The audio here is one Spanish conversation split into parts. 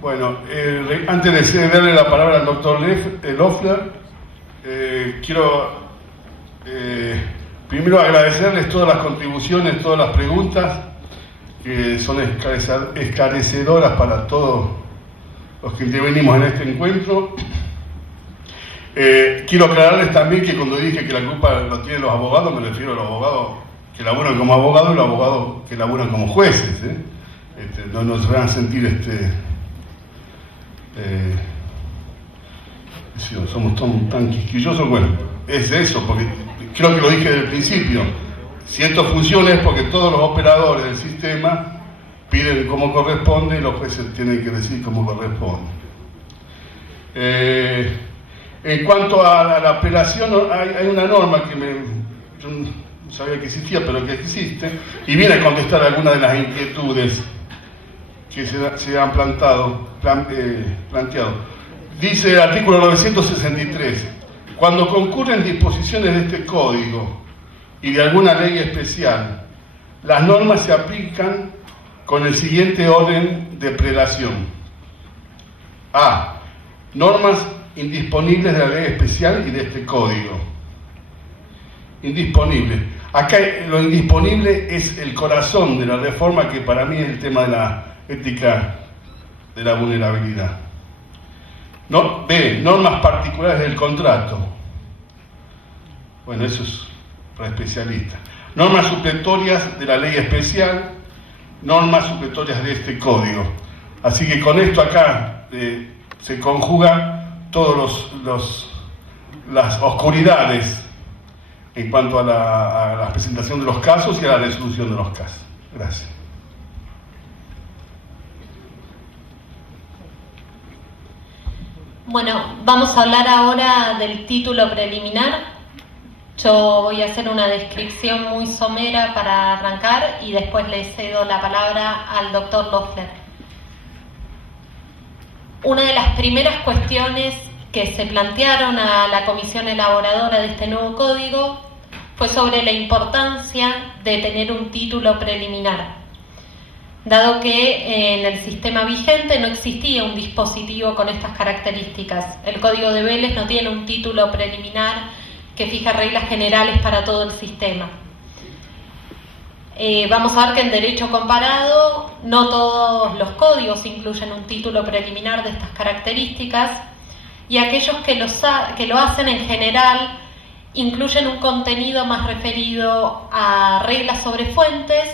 Bueno, antes de darle la palabra al doctor Loeffler, quiero primero agradecerles todas las contribuciones, todas las preguntas, que son esclarecedoras para todos los que intervenimos en este encuentro. Quiero aclararles también que cuando dije que la culpa lo tienen los abogados, me refiero a los abogados que laburan como abogados y los abogados que laburan como jueces. No nos van a sentir somos tan quisquillosos. Bueno, es eso, porque creo que lo dije desde el principio. Si esto funciona es porque todos los operadores del sistema piden como corresponde y los jueces tienen que decir como corresponde. En cuanto a la apelación, hay una norma que yo no sabía que existía, pero que existe, y viene a contestar algunas de las inquietudes que se han planteado. Dice el artículo 963, cuando concurren disposiciones de este código y de alguna ley especial, las normas se aplican con el siguiente orden de prelación. A. Normas indisponibles de la ley especial y de este código. Indisponible. Acá lo indisponible es el corazón de la reforma, que para mí es el tema de la ética de la vulnerabilidad. No, B. Normas particulares del contrato. Bueno, eso es para especialistas. Normas supletorias de la ley especial, normas supletorias de este código. Así que con esto acá se conjugan todas las oscuridades en cuanto a la presentación de los casos y a la resolución de los casos. Gracias. Bueno, vamos a hablar ahora del título preliminar. Yo voy a hacer una descripción muy somera para arrancar y después le cedo la palabra al doctor Loeffler. Una de las primeras cuestiones que se plantearon a la comisión elaboradora de este nuevo código fue sobre la importancia de tener un título preliminar, dado que en el sistema vigente no existía un dispositivo con estas características. El Código de Vélez no tiene un título preliminar que fija reglas generales para todo el sistema. Vamos a ver que en derecho comparado no todos los códigos incluyen un título preliminar de estas características, y aquellos que lo hacen en general incluyen un contenido más referido a reglas sobre fuentes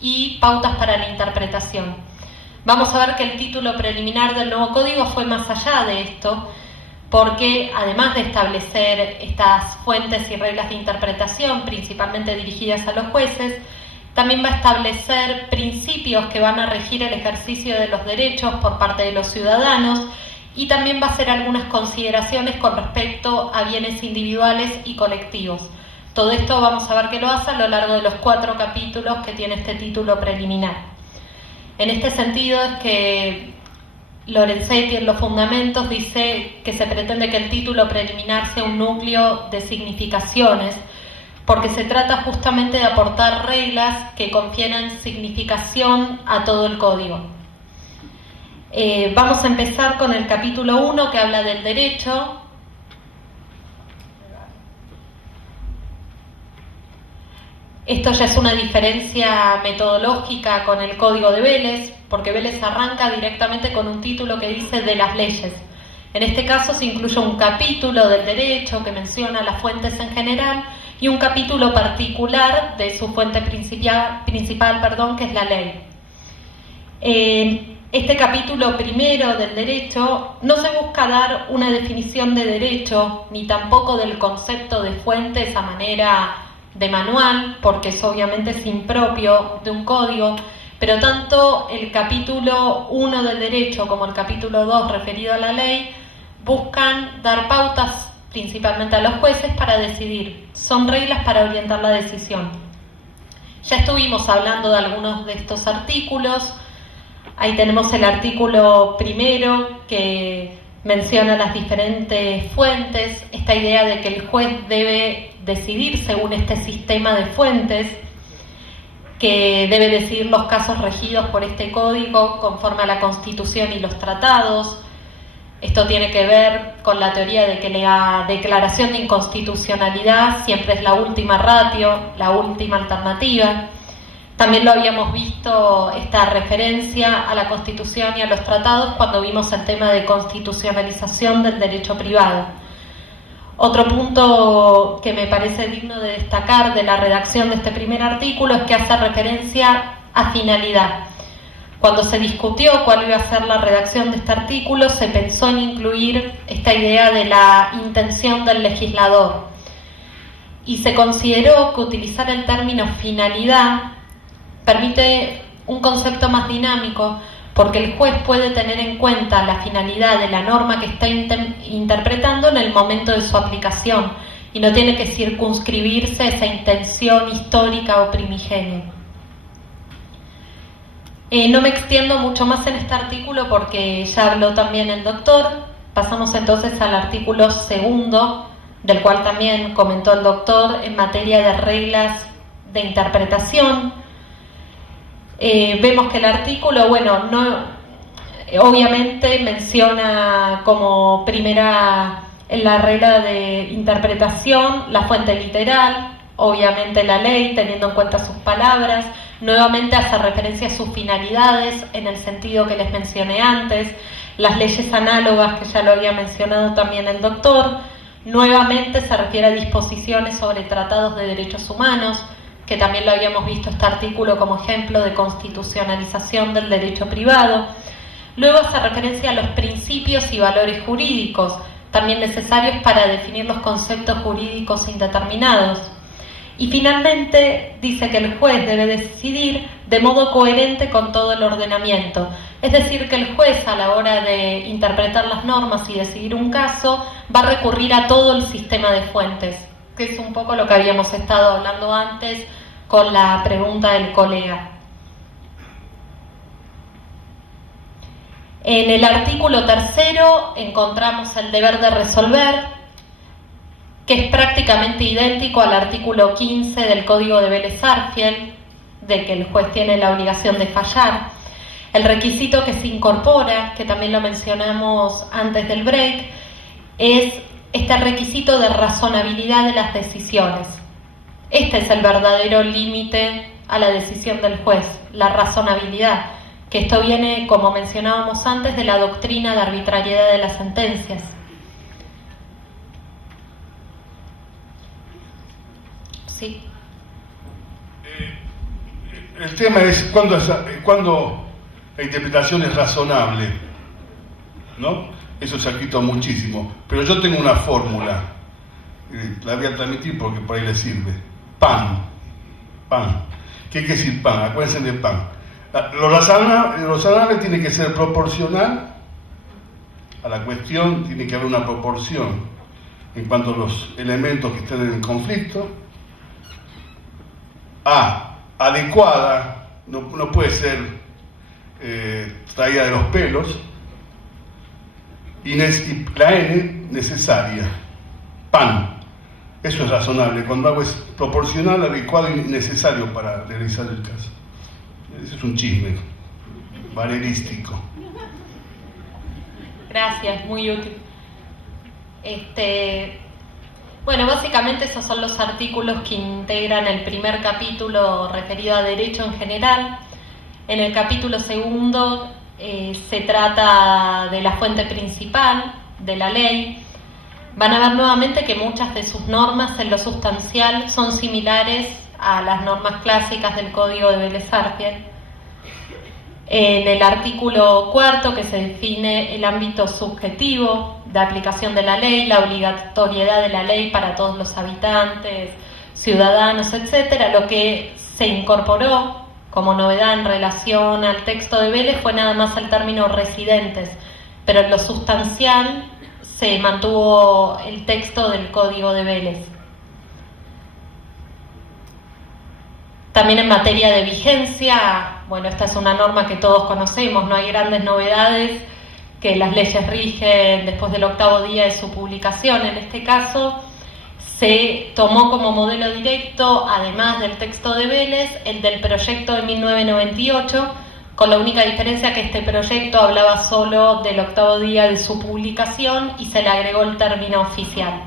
y pautas para la interpretación. Vamos a ver que el título preliminar del nuevo código fue más allá de esto, porque además de establecer estas fuentes y reglas de interpretación principalmente dirigidas a los jueces, también va a establecer principios que van a regir el ejercicio de los derechos por parte de los ciudadanos, y también va a hacer algunas consideraciones con respecto a bienes individuales y colectivos. Todo esto vamos a ver que lo hace a lo largo de los 4 capítulos que tiene este título preliminar. En este sentido es que Lorenzetti en los fundamentos dice que se pretende que el título preliminar sea un núcleo de significaciones, porque se trata justamente de aportar reglas que confieran significación a todo el código. Vamos a empezar con el capítulo 1, que habla del derecho. Esto ya es una diferencia metodológica con el Código de Vélez, porque Vélez arranca directamente con un título que dice de las leyes. En este caso se incluye un capítulo del derecho que menciona las fuentes en general y un capítulo particular de su fuente principal, que es la ley. En este capítulo primero del derecho no se busca dar una definición de derecho, ni tampoco del concepto de fuentes a manera de manual, porque eso obviamente es impropio de un código, pero tanto el capítulo 1 del derecho como el capítulo 2 referido a la ley buscan dar pautas principalmente a los jueces para decidir. Son reglas para orientar la decisión. Ya estuvimos hablando de algunos de estos artículos. Ahí tenemos el artículo primero que menciona las diferentes fuentes, esta idea de que el juez debe decidir según este sistema de fuentes. que debe decidir los casos regidos por este código conforme a la Constitución y los tratados. Esto tiene que ver con la teoría de que la declaración de inconstitucionalidad siempre es la última ratio, la última alternativa. También lo habíamos visto, esta referencia a la Constitución y a los tratados, cuando vimos el tema de constitucionalización del derecho privado. Otro punto que me parece digno de destacar de la redacción de este primer artículo es que hace referencia a finalidad. Cuando se discutió cuál iba a ser la redacción de este artículo, se pensó en incluir esta idea de la intención del legislador. Y se consideró que utilizar el término finalidad permite un concepto más dinámico, porque el juez puede tener en cuenta la finalidad de la norma que está interpretando en el momento de su aplicación y no tiene que circunscribirse a esa intención histórica o primigenia. No me extiendo mucho más en este artículo porque ya habló también el doctor. Pasamos entonces al artículo segundo, del cual también comentó el doctor, en materia de reglas de interpretación. Vemos que el artículo, obviamente menciona como primera en la regla de interpretación la fuente literal, obviamente la ley, teniendo en cuenta sus palabras. Nuevamente hace referencia a sus finalidades en el sentido que les mencioné antes, las leyes análogas que ya lo había mencionado también el doctor. Nuevamente se refiere a disposiciones sobre tratados de derechos humanos, que también lo habíamos visto este artículo como ejemplo de constitucionalización del derecho privado. Luego hace referencia a los principios y valores jurídicos, también necesarios para definir los conceptos jurídicos indeterminados. Y finalmente dice que el juez debe decidir de modo coherente con todo el ordenamiento. Es decir, que el juez, a la hora de interpretar las normas y decidir un caso, va a recurrir a todo el sistema de fuentes, que es un poco lo que habíamos estado hablando antes con la pregunta del colega. En el artículo tercero encontramos el deber de resolver, que es prácticamente idéntico al artículo 15 del Código de Vélez-Sarsfield, de que el juez tiene la obligación de fallar. El requisito que se incorpora, que también lo mencionamos antes del break, es este requisito de razonabilidad de las decisiones. Este es el verdadero límite a la decisión del juez, la razonabilidad, que esto viene, como mencionábamos antes, de la doctrina de arbitrariedad de las sentencias. Sí. El tema es cuándo la interpretación es razonable, ¿no? Eso se ha escrito muchísimo, pero yo tengo una fórmula, la voy a transmitir porque por ahí le sirve. Pan. ¿Qué quiere decir pan? Acuérdense de pan. Lo razonable tiene que ser proporcional a la cuestión, tiene que haber una proporción en cuanto a los elementos que estén en conflicto. Adecuada, no puede ser traída de los pelos. Y la N, necesaria. Pan. Eso es razonable. Cuando algo es proporcional, adecuado y necesario para realizar el caso. Ese es un chisme valerístico. Gracias, muy útil. Básicamente esos son los artículos que integran el primer capítulo referido a derecho en general. En el capítulo segundo se trata de la fuente principal de la ley. Van a ver nuevamente que muchas de sus normas en lo sustancial son similares a las normas clásicas del Código de Vélez-Sarsfield. En el artículo cuarto, que se define el ámbito subjetivo de aplicación de la ley, la obligatoriedad de la ley para todos los habitantes, ciudadanos, etcétera, lo que se incorporó como novedad en relación al texto de Vélez fue nada más el término residentes, pero en lo sustancial se mantuvo el texto del Código de Vélez. También en materia de vigencia, esta es una norma que todos conocemos, no hay grandes novedades, que las leyes rigen después del 8º día de su publicación. En este caso, se tomó como modelo directo, además del texto de Vélez, el del proyecto de 1998, con la única diferencia que este proyecto hablaba solo del 8º día de su publicación y se le agregó el término oficial.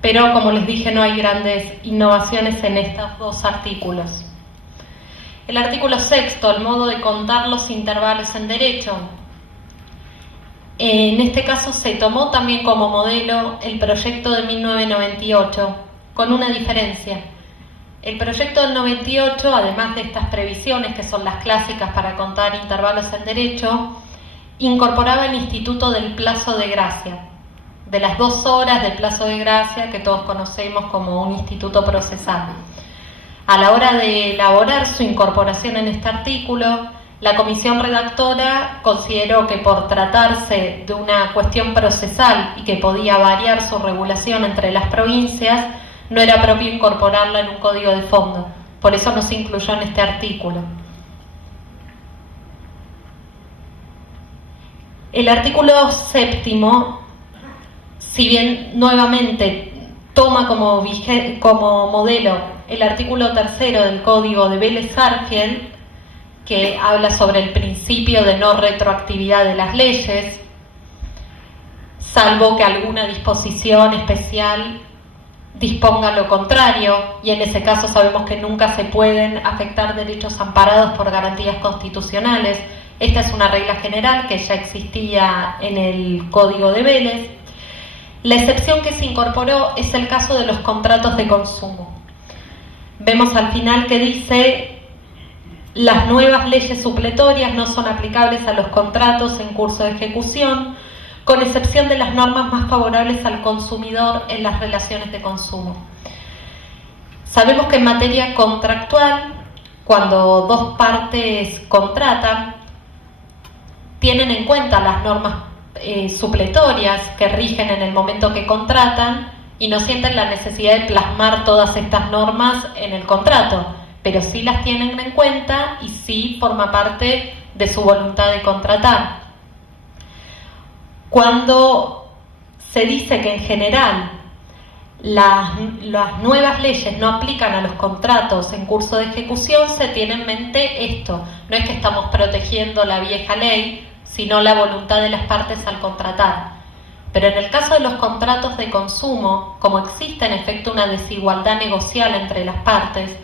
Pero, como les dije, no hay grandes innovaciones en estos dos artículos. El artículo 6º, el modo de contar los intervalos en derecho. En este caso se tomó también como modelo el proyecto de 1998, con una diferencia. El proyecto del 98, además de estas previsiones, que son las clásicas para contar intervalos en derecho, incorporaba el instituto del plazo de gracia, de las 2 horas del plazo de gracia que todos conocemos como un instituto procesal. A la hora de elaborar su incorporación en este artículo, la comisión redactora consideró que por tratarse de una cuestión procesal y que podía variar su regulación entre las provincias, no era propio incorporarla en un código de fondo. Por eso no se incluyó en este artículo. El artículo 7º, si bien nuevamente toma como modelo el artículo 3º del Código de Vélez-Sarsfield, que habla sobre el principio de no retroactividad de las leyes, salvo que alguna disposición especial disponga lo contrario, y en ese caso sabemos que nunca se pueden afectar derechos amparados por garantías constitucionales. Esta es una regla general que ya existía en el Código de Vélez. La excepción que se incorporó es el caso de los contratos de consumo. Vemos al final que dice: las nuevas leyes supletorias no son aplicables a los contratos en curso de ejecución, con excepción de las normas más favorables al consumidor en las relaciones de consumo. Sabemos que en materia contractual, cuando dos partes contratan, tienen en cuenta las normas supletorias que rigen en el momento que contratan y no sienten la necesidad de plasmar todas estas normas en el contrato, pero sí las tienen en cuenta y sí forma parte de su voluntad de contratar. Cuando se dice que en general las nuevas leyes no aplican a los contratos en curso de ejecución, se tiene en mente esto. No es que estamos protegiendo la vieja ley, sino la voluntad de las partes al contratar. Pero en el caso de los contratos de consumo, como existe en efecto una desigualdad negocial entre las partes,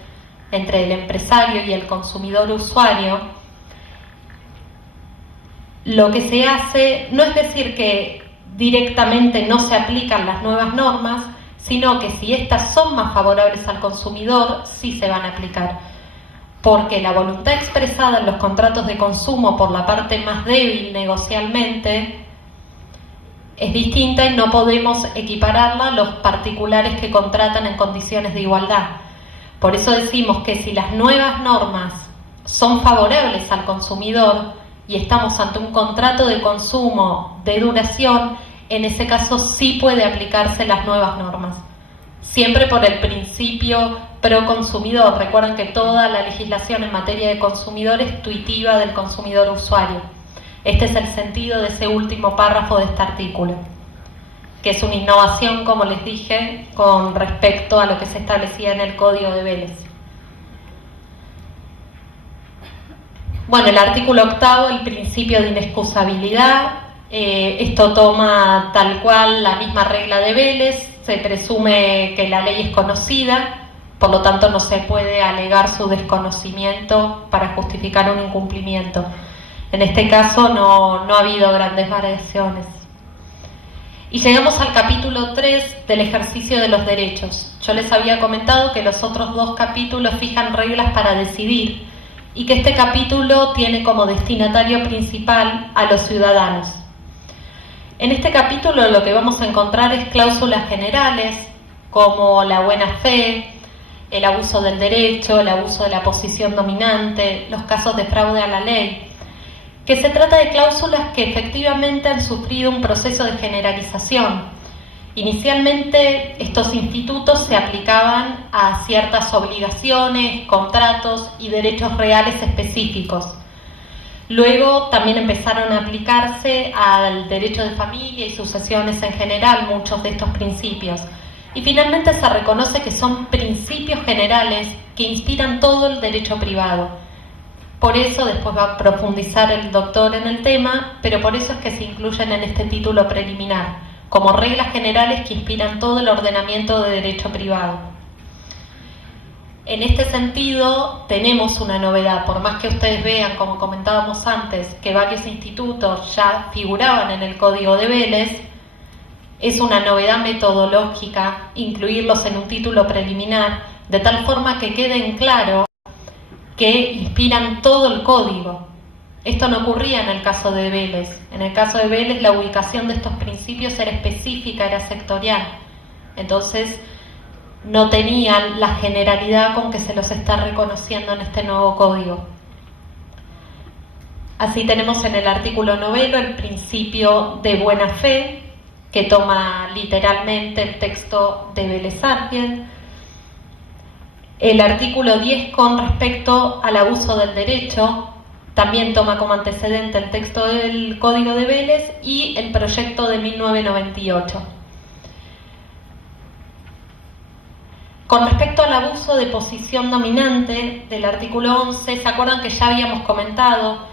entre el empresario y el consumidor usuario, lo que se hace no es decir que directamente no se aplican las nuevas normas, sino que si estas son más favorables al consumidor, sí se van a aplicar. Porque la voluntad expresada en los contratos de consumo por la parte más débil negocialmente es distinta y no podemos equipararla a los particulares que contratan en condiciones de igualdad. Por eso decimos que si las nuevas normas son favorables al consumidor y estamos ante un contrato de consumo de duración, en ese caso sí puede aplicarse las nuevas normas. Siempre por el principio pro consumidor. Recuerden que toda la legislación en materia de consumidor es tuitiva del consumidor usuario. Este es el sentido de ese último párrafo de este artículo, que es una innovación, como les dije, con respecto a lo que se establecía en el Código de Vélez. Bueno, el artículo 8º, el principio de inexcusabilidad. Esto toma tal cual la misma regla de Vélez. Se presume que la ley es conocida, por lo tanto no se puede alegar su desconocimiento para justificar un incumplimiento. En este caso no ha habido grandes variaciones. Y llegamos al capítulo 3 del ejercicio de los derechos. Yo les había comentado que los otros 2 capítulos fijan reglas para decidir y que este capítulo tiene como destinatario principal a los ciudadanos. En este capítulo lo que vamos a encontrar es cláusulas generales como la buena fe, el abuso del derecho, el abuso de la posición dominante, los casos de fraude a la ley, que se trata de cláusulas que efectivamente han sufrido un proceso de generalización. Inicialmente estos institutos se aplicaban a ciertas obligaciones, contratos y derechos reales específicos. Luego también empezaron a aplicarse al derecho de familia y sucesiones en general muchos de estos principios. Y finalmente se reconoce que son principios generales que inspiran todo el derecho privado. Por eso, después va a profundizar el doctor en el tema, pero por eso es que se incluyen en este título preliminar, como reglas generales que inspiran todo el ordenamiento de derecho privado. En este sentido, tenemos una novedad, por más que ustedes vean, como comentábamos antes, que varios institutos ya figuraban en el Código de Vélez, es una novedad metodológica incluirlos en un título preliminar, de tal forma que quede en claro que inspiran todo el código. Esto no ocurría en el caso de Vélez. En el caso de Vélez, la ubicación de estos principios era específica, era sectorial. Entonces, no tenían la generalidad con que se los está reconociendo en este nuevo código. Así tenemos en el artículo 9 el principio de buena fe, que toma literalmente el texto de Vélez Arfield. El artículo 10 con respecto al abuso del derecho también toma como antecedente el texto del Código de Vélez y el proyecto de 1998. Con respecto al abuso de posición dominante del artículo 11, ¿se acuerdan que ya habíamos comentado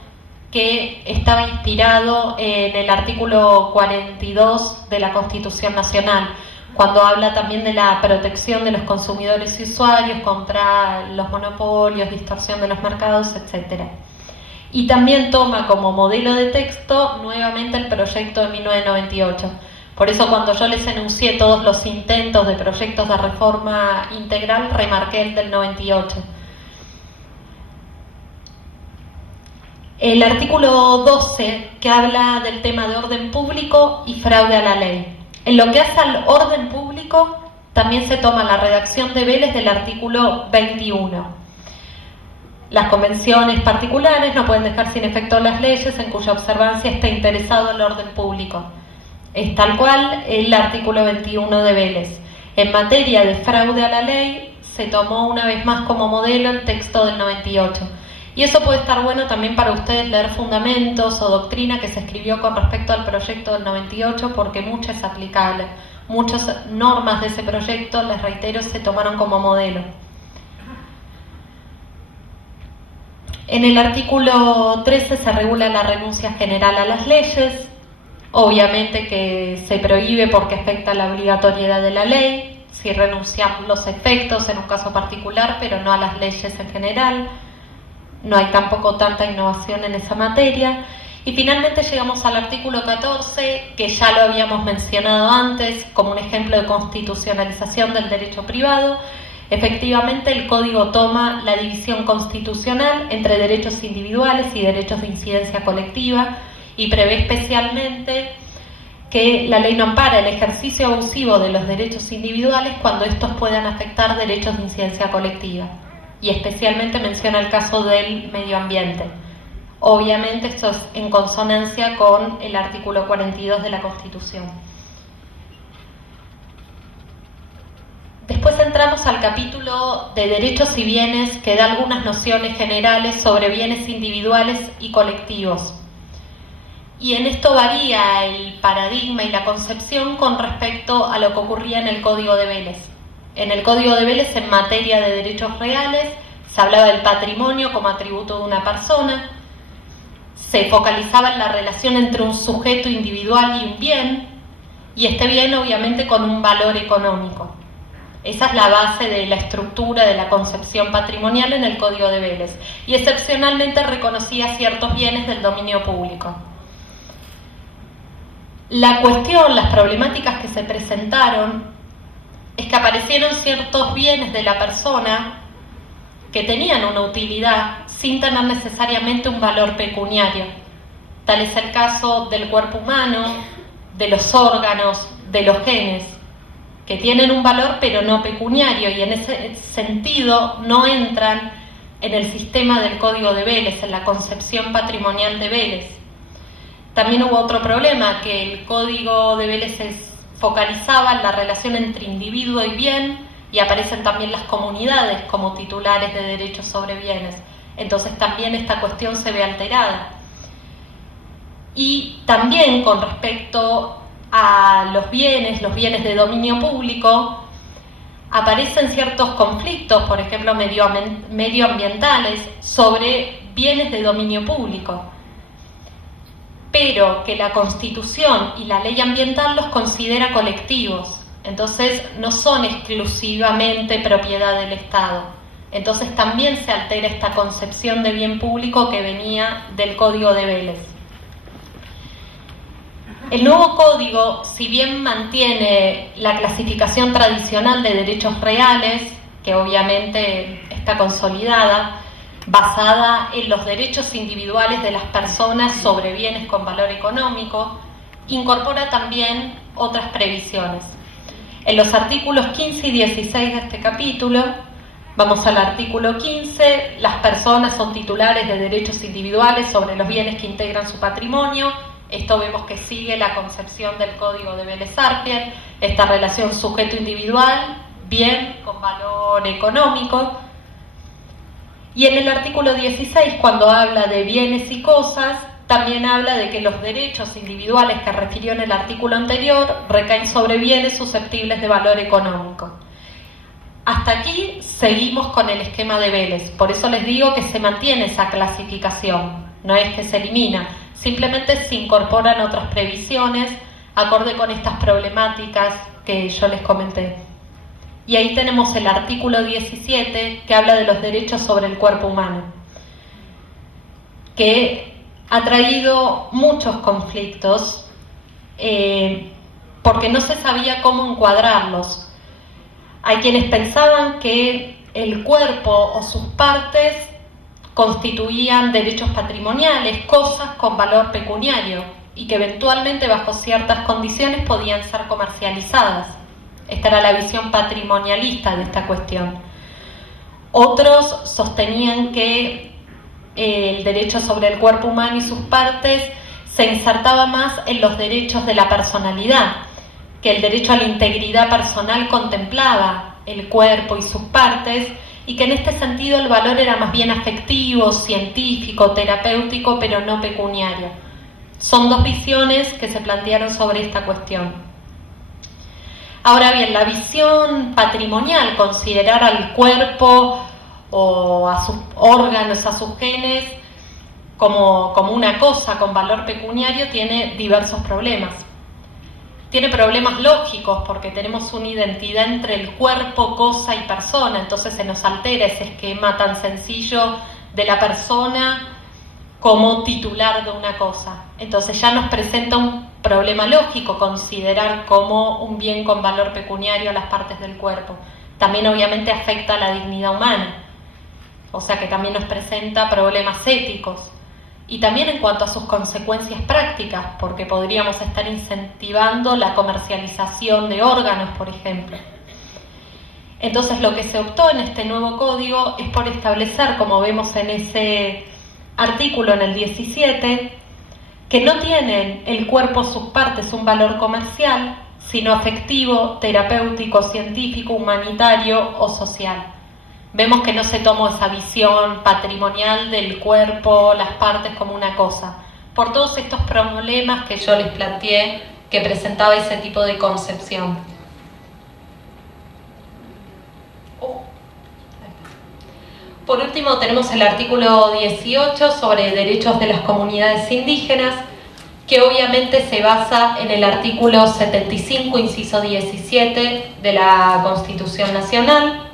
que estaba inspirado en el artículo 42 de la Constitución Nacional, cuando habla también de la protección de los consumidores y usuarios contra los monopolios, distorsión de los mercados, etc.? Y también toma como modelo de texto nuevamente el proyecto de 1998. Por eso cuando yo les enuncié todos los intentos de proyectos de reforma integral, remarqué el del 98. El artículo 12, que habla del tema de orden público y fraude a la ley. En lo que hace al orden público, también se toma la redacción de Vélez del artículo 21. Las convenciones particulares no pueden dejar sin efecto las leyes en cuya observancia esté interesado el orden público. Es tal cual el artículo 21 de Vélez. En materia de fraude a la ley, se tomó una vez más como modelo el texto del 98. Y eso puede estar bueno también para ustedes leer fundamentos o doctrina que se escribió con respecto al proyecto del 98, porque mucho es aplicable. Muchas normas de ese proyecto, les reitero, se tomaron como modelo. En el artículo 13 se regula la renuncia general a las leyes. Obviamente que se prohíbe porque afecta la obligatoriedad de la ley, si renunciamos los efectos en un caso particular, pero no a las leyes en general. No hay tampoco tanta innovación en esa materia. Y finalmente llegamos al artículo 14, que ya lo habíamos mencionado antes, como un ejemplo de constitucionalización del derecho privado. Efectivamente, el Código toma la división constitucional entre derechos individuales y derechos de incidencia colectiva, y prevé especialmente que la ley no ampara el ejercicio abusivo de los derechos individuales cuando estos puedan afectar derechos de incidencia colectiva. Y especialmente menciona el caso del medio ambiente. Obviamente esto es en consonancia con el artículo 42 de la Constitución. Después entramos al capítulo de derechos y bienes, que da algunas nociones generales sobre bienes individuales y colectivos. Y en esto varía el paradigma y la concepción con respecto a lo que ocurría en el Código de Vélez. En el Código de Vélez, en materia de derechos reales, se hablaba del patrimonio como atributo de una persona, se focalizaba en la relación entre un sujeto individual y un bien, y este bien obviamente con un valor económico. Esa es la base de la estructura de la concepción patrimonial en el Código de Vélez, y excepcionalmente reconocía ciertos bienes del dominio público. La cuestión, las problemáticas que se presentaron, es que aparecieron ciertos bienes de la persona que tenían una utilidad sin tener necesariamente un valor pecuniario. Tal es el caso del cuerpo humano, de los órganos, de los genes, que tienen un valor pero no pecuniario, y en ese sentido no entran en el sistema del Código de Vélez, en la concepción patrimonial de Vélez. También hubo otro problema, que el Código de Vélez focalizaba en la relación entre individuo y bien, y aparecen también las comunidades como titulares de derechos sobre bienes. Entonces también esta cuestión se ve alterada. Y también con respecto a los bienes de dominio público, aparecen ciertos conflictos, por ejemplo medioambientales, sobre bienes de dominio público, pero que la Constitución y la ley ambiental los considera colectivos, entonces no son exclusivamente propiedad del Estado. Entonces también se altera esta concepción de bien público que venía del Código de Vélez. El nuevo código, si bien mantiene la clasificación tradicional de derechos reales, que obviamente está consolidada, basada en los derechos individuales de las personas sobre bienes con valor económico, incorpora también otras previsiones. En los artículos 15 y 16 de este capítulo, vamos al artículo 15, las personas son titulares de derechos individuales sobre los bienes que integran su patrimonio. Esto vemos que sigue la concepción del Código de Vélez-Arfiel, esta relación sujeto-individual, bien con valor económico. Y en el artículo 16, cuando habla de bienes y cosas, también habla de que los derechos individuales que refirió en el artículo anterior recaen sobre bienes susceptibles de valor económico. Hasta aquí seguimos con el esquema de Vélez, por eso les digo que se mantiene esa clasificación, no es que se elimina. Simplemente se incorporan otras previsiones acorde con estas problemáticas que yo les comenté. Y ahí tenemos el artículo 17 que habla de los derechos sobre el cuerpo humano, que ha traído muchos conflictos porque no se sabía cómo encuadrarlos. Hay quienes pensaban que el cuerpo o sus partes constituían derechos patrimoniales, cosas con valor pecuniario, y que eventualmente bajo ciertas condiciones podían ser comercializadas. Esta era la visión patrimonialista de esta cuestión. Otros sostenían que el derecho sobre el cuerpo humano y sus partes se insertaba más en los derechos de la personalidad, que el derecho a la integridad personal contemplaba el cuerpo y sus partes, y que en este sentido el valor era más bien afectivo, científico, terapéutico, pero no pecuniario. Son dos visiones que se plantearon sobre esta cuestión. Ahora bien, la visión patrimonial, considerar al cuerpo o a sus órganos, a sus genes, como una cosa con valor pecuniario, tiene diversos problemas. Tiene problemas lógicos porque tenemos una identidad entre el cuerpo, cosa y persona, entonces se nos altera ese esquema tan sencillo de la persona como titular de una cosa. Entonces ya nos presenta un problema lógico considerar como un bien con valor pecuniario las partes del cuerpo. También obviamente afecta a la dignidad humana, o sea que también nos presenta problemas éticos. Y también en cuanto a sus consecuencias prácticas, porque podríamos estar incentivando la comercialización de órganos, por ejemplo. Entonces lo que se optó en este nuevo código es por establecer, como vemos en ese artículo, en el 17, que no tienen el cuerpo o sus partes un valor comercial, sino afectivo, terapéutico, científico, humanitario o social. Vemos que no se tomó esa visión patrimonial del cuerpo, las partes como una cosa, por todos estos problemas que yo les planteé que presentaba ese tipo de concepción. Por último tenemos el artículo 18 sobre derechos de las comunidades indígenas, que obviamente se basa en el artículo 75, inciso 17 de la Constitución Nacional.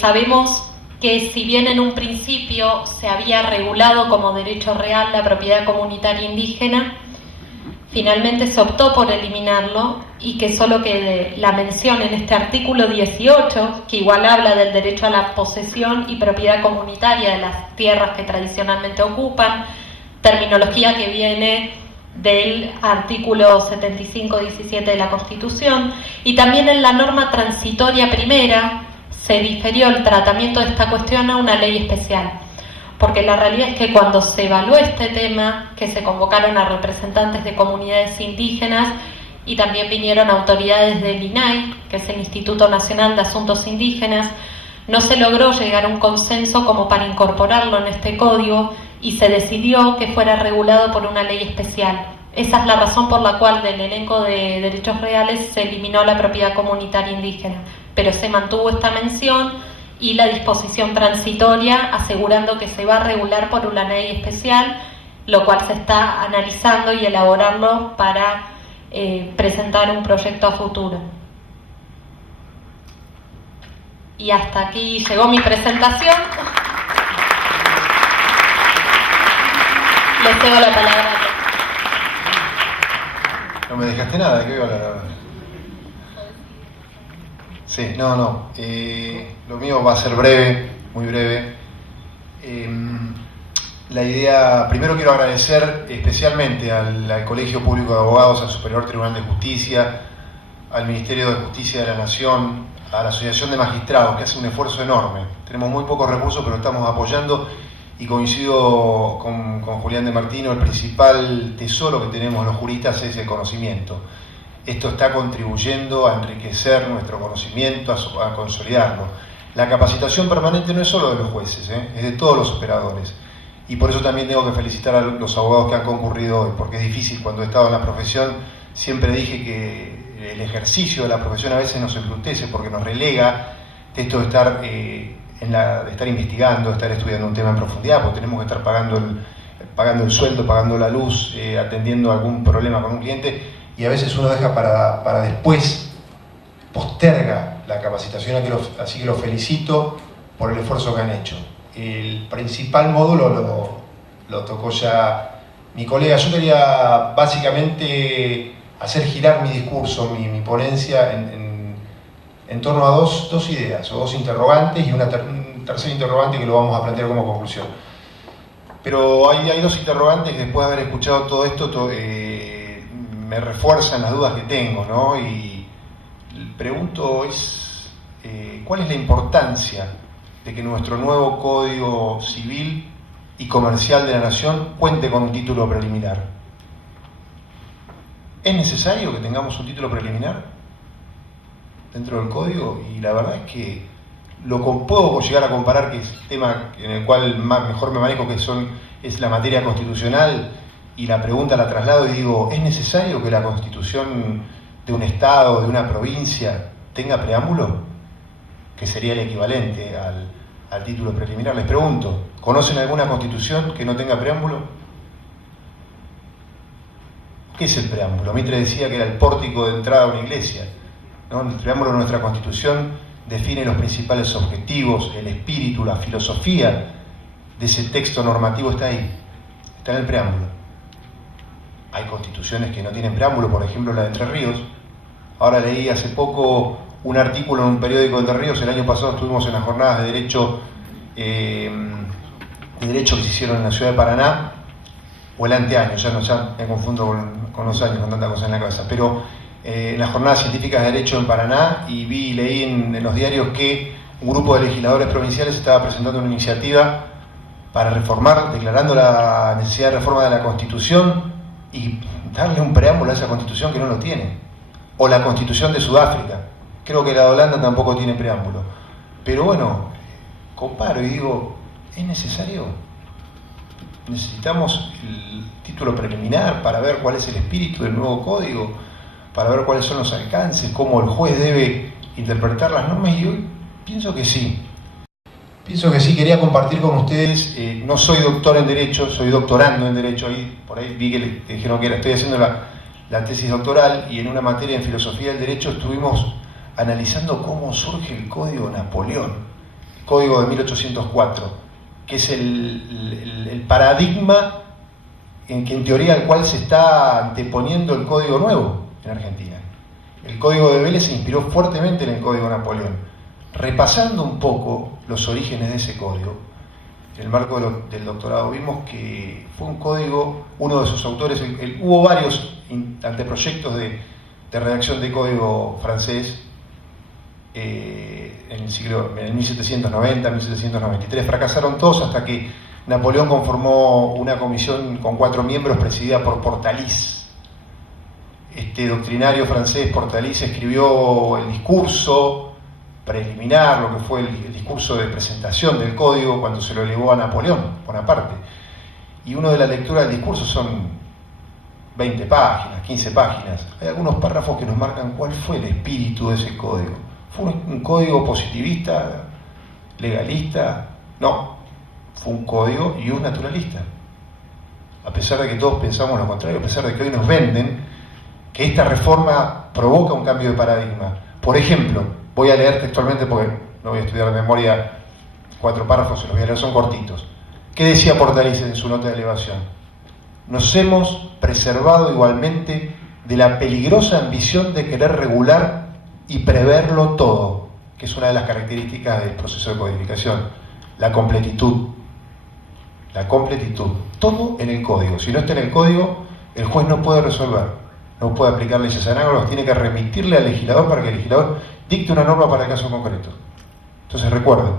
Sabemos que si bien en un principio se había regulado como derecho real la propiedad comunitaria indígena, finalmente se optó por eliminarlo y que solo quede la mención en este artículo 18, que igual habla del derecho a la posesión y propiedad comunitaria de las tierras que tradicionalmente ocupan, terminología que viene del artículo 75-17 de la Constitución, y también en la norma transitoria primera se difirió el tratamiento de esta cuestión a una ley especial, porque la realidad es que cuando se evaluó este tema, que se convocaron a representantes de comunidades indígenas y también vinieron autoridades del INAI, que es el Instituto Nacional de Asuntos Indígenas, no se logró llegar a un consenso como para incorporarlo en este código y se decidió que fuera regulado por una ley especial. Esa es la razón por la cual del elenco de derechos reales se eliminó la propiedad comunitaria indígena, pero se mantuvo esta mención y la disposición transitoria, asegurando que se va a regular por una ley especial, lo cual se está analizando y elaborarlo para presentar un proyecto a futuro. Y hasta aquí llegó mi presentación. Le cedo la palabra. No me dejaste nada, ¿de qué voy a hablar ahora? Sí, no. Lo mío va a ser breve, muy breve. La idea, primero quiero agradecer especialmente al Colegio Público de Abogados, al Superior Tribunal de Justicia, al Ministerio de Justicia de la Nación, a la Asociación de Magistrados, que hace un esfuerzo enorme. Tenemos muy pocos recursos, pero estamos apoyando, y coincido con Julián de Martino, el principal tesoro que tenemos los juristas es el conocimiento. Esto está contribuyendo a enriquecer nuestro conocimiento, a consolidarlo. La capacitación permanente no es solo de los jueces, es de todos los operadores. Y por eso también tengo que felicitar a los abogados que han concurrido hoy, porque es difícil. Cuando he estado en la profesión, siempre dije que el ejercicio de la profesión a veces nos embrutece porque nos relega de esto de estar, de estar investigando, de estar estudiando un tema en profundidad, porque tenemos que estar pagando el sueldo, pagando la luz, atendiendo algún problema con un cliente, y a veces uno deja para después, posterga la capacitación, así que los felicito por el esfuerzo que han hecho. El principal módulo lo tocó ya mi colega. Yo quería básicamente hacer girar mi discurso, mi ponencia en torno a dos ideas, o dos interrogantes y un tercer interrogante que lo vamos a plantear como conclusión. Pero hay dos interrogantes que después de haber escuchado todo esto me refuerzan las dudas que tengo, ¿no? Y el pregunto es, ¿cuál es la importancia de que nuestro nuevo Código Civil y Comercial de la Nación cuente con un título preliminar? ¿Es necesario que tengamos un título preliminar dentro del código? Y la verdad es que puedo llegar a comparar, que es el tema en el cual mejor me manejo, es la materia constitucional, y la pregunta la traslado y digo, ¿es necesario que la Constitución de un Estado, de una provincia, tenga preámbulo? Que sería el equivalente al título preliminar. Les pregunto, ¿conocen alguna Constitución que no tenga preámbulo? ¿Qué es el preámbulo? Mitre decía que era el pórtico de entrada a una iglesia, ¿no? El preámbulo de nuestra Constitución define los principales objetivos, el espíritu, la filosofía de ese texto normativo está ahí, está en el preámbulo. Hay constituciones que no tienen preámbulo, por ejemplo la de Entre Ríos. Ahora leí hace poco un artículo en un periódico de Entre Ríos. El año pasado estuvimos en las jornadas de derecho que se hicieron en la ciudad de Paraná, o el anteaño, ya me confundo con los años, con tanta cosa en la cabeza, pero en las jornadas científicas de derecho en Paraná, y leí en los diarios que un grupo de legisladores provinciales estaba presentando una iniciativa para reformar, declarando la necesidad de reforma de la Constitución y darle un preámbulo a esa Constitución que no lo tiene. O la Constitución de Sudáfrica, creo que la de Holanda tampoco tiene preámbulo. Pero bueno, comparo y digo, ¿es necesario? ¿Necesitamos el título preliminar para ver cuál es el espíritu del nuevo código? Para ver cuáles son los alcances, cómo el juez debe interpretar las normas. Y yo pienso que sí. Quería compartir con ustedes, no soy doctor en Derecho, soy doctorando en Derecho. Por ahí vi que les dijeron que estoy haciendo la tesis doctoral, y en una materia en Filosofía del Derecho estuvimos analizando cómo surge el Código Napoleón, el Código de 1804, que es el paradigma en teoría al cual se está anteponiendo el Código Nuevo en Argentina. El Código de Vélez se inspiró fuertemente en el Código Napoleón. Repasando un poco los orígenes de ese código, en el marco del doctorado vimos que fue un código, uno de sus autores, hubo varios anteproyectos de redacción de código francés en 1790, 1793, fracasaron todos hasta que Napoleón conformó una comisión con 4 miembros presidida por Portalis. Este doctrinario francés, Portalis, escribió el discurso preliminar, lo que fue el discurso de presentación del código cuando se lo elevó a Napoleón Bonaparte. Y uno de la lectura del discurso son 20 páginas, 15 páginas. Hay algunos párrafos que nos marcan cuál fue el espíritu de ese código. ¿Fue un código positivista, legalista? No, fue un código ius naturalista. A pesar de que todos pensamos lo contrario, a pesar de que hoy nos venden que esta reforma provoca un cambio de paradigma. Por ejemplo, voy a leer textualmente porque no voy a estudiar de memoria 4 párrafos, se los voy a leer, son cortitos. ¿Qué decía Portalice en su nota de elevación? Nos hemos preservado igualmente de la peligrosa ambición de querer regular y preverlo todo, que es una de las características del proceso de codificación, la completitud. La completitud. Todo en el código. Si no está en el código, el juez no puede resolver, no puede aplicar leyes análogas, tiene que remitirle al legislador para que el legislador dicte una norma para el caso concreto. Entonces recuerden,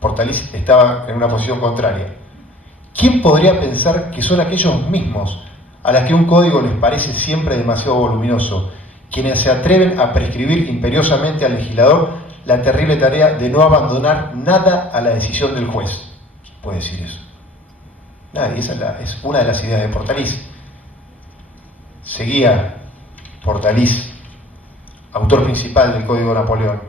Portalice estaba en una posición contraria. ¿Quién podría pensar que son aquellos mismos a los que un código les parece siempre demasiado voluminoso, quienes se atreven a prescribir imperiosamente al legislador la terrible tarea de no abandonar nada a la decisión del juez? ¿Quién puede decir eso? Nadie. Esa es una de las ideas de Portalice. Seguía Portalice, autor principal del Código de Napoleón.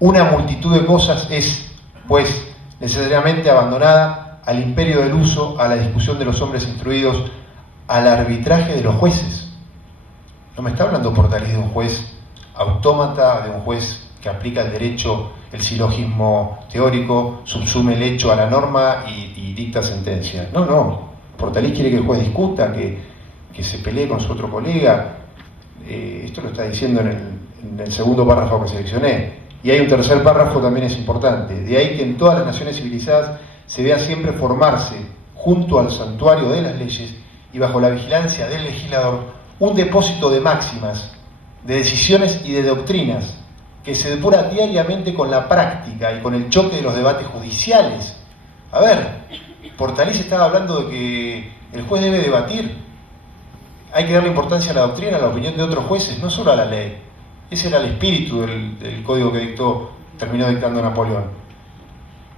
Una multitud de cosas es, pues, necesariamente abandonada al imperio del uso, a la discusión de los hombres instruidos, al arbitraje de los jueces. No me está hablando Portalice de un juez autómata, de un juez que aplica el derecho, el silogismo teórico, subsume el hecho a la norma y dicta sentencia. No. Portalice quiere que el juez discuta, que se pelee con su otro colega. Esto lo está diciendo en el segundo párrafo que seleccioné. Y hay un tercer párrafo también es importante. De ahí que en todas las naciones civilizadas se vea siempre formarse, junto al santuario de las leyes y bajo la vigilancia del legislador, un depósito de máximas, de decisiones y de doctrinas que se depura diariamente con la práctica y con el choque de los debates judiciales. A ver, Portalice estaba hablando de que el juez debe debatir. Hay que darle importancia a la doctrina, a la opinión de otros jueces, no solo a la ley. Ese era el espíritu del código que terminó dictando Napoleón.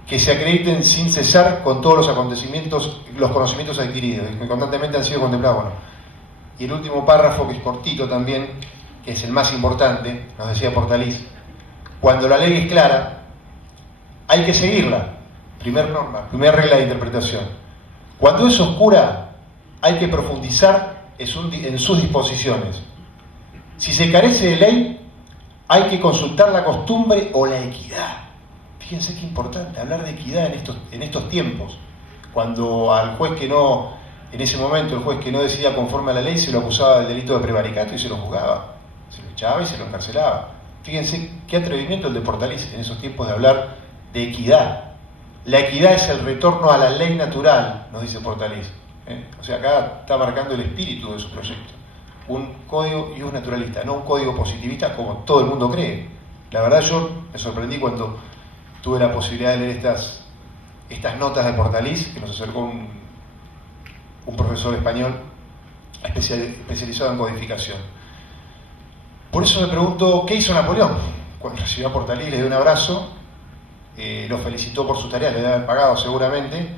Que se acrediten sin cesar con todos los acontecimientos, los conocimientos adquiridos, que constantemente han sido contemplados. Bueno, y el último párrafo, que es cortito también, que es el más importante, nos decía Portalice: cuando la ley es clara, hay que seguirla. Primer norma, primera regla de interpretación. Cuando es oscura, hay que profundizar en sus disposiciones. Si se carece de ley, hay que consultar la costumbre o la equidad. Fíjense qué importante hablar de equidad en estos tiempos, cuando al juez que no, en ese momento el juez que no decidía conforme a la ley se lo acusaba del delito de prevaricato y se lo juzgaba, se lo echaba y se lo encarcelaba. Fíjense qué atrevimiento el de Portalice en esos tiempos de hablar de equidad. La equidad es el retorno a la ley natural, nos dice Portalice. O sea, acá está marcando el espíritu de su proyecto. Un código ius naturalista, no un código positivista como todo el mundo cree. La verdad, yo me sorprendí cuando tuve la posibilidad de leer estas notas de Portalice, que nos acercó un profesor español especializado en codificación. Por eso me pregunto, ¿qué hizo Napoleón? Cuando recibió a Portalice, le dio un abrazo, lo felicitó por su tarea, le debe haber pagado seguramente,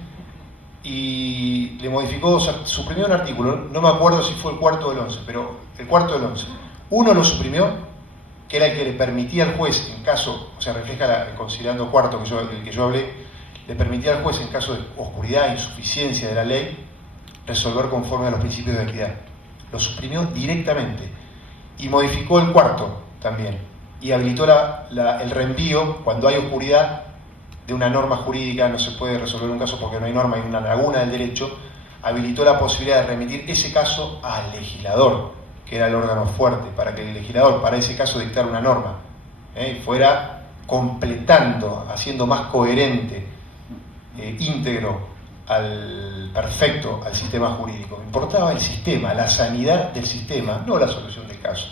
y le modificó, suprimió un artículo, no me acuerdo si fue el cuarto del 11, pero el cuarto del 11. Uno lo suprimió, que era el que le permitía al juez, en caso, o sea, refleja considerando cuarto el que yo hablé, le permitía al juez, en caso de oscuridad e insuficiencia de la ley, resolver conforme a los principios de equidad. Lo suprimió directamente y modificó el cuarto también y habilitó el reenvío cuando hay oscuridad de una norma jurídica, no se puede resolver un caso porque no hay norma, hay una laguna del derecho. Habilitó la posibilidad de remitir ese caso al legislador, que era el órgano fuerte, para que el legislador para ese caso dictara una norma, fuera completando, haciendo más coherente, íntegro, perfecto al sistema jurídico. Importaba el sistema, la sanidad del sistema, no la solución del caso.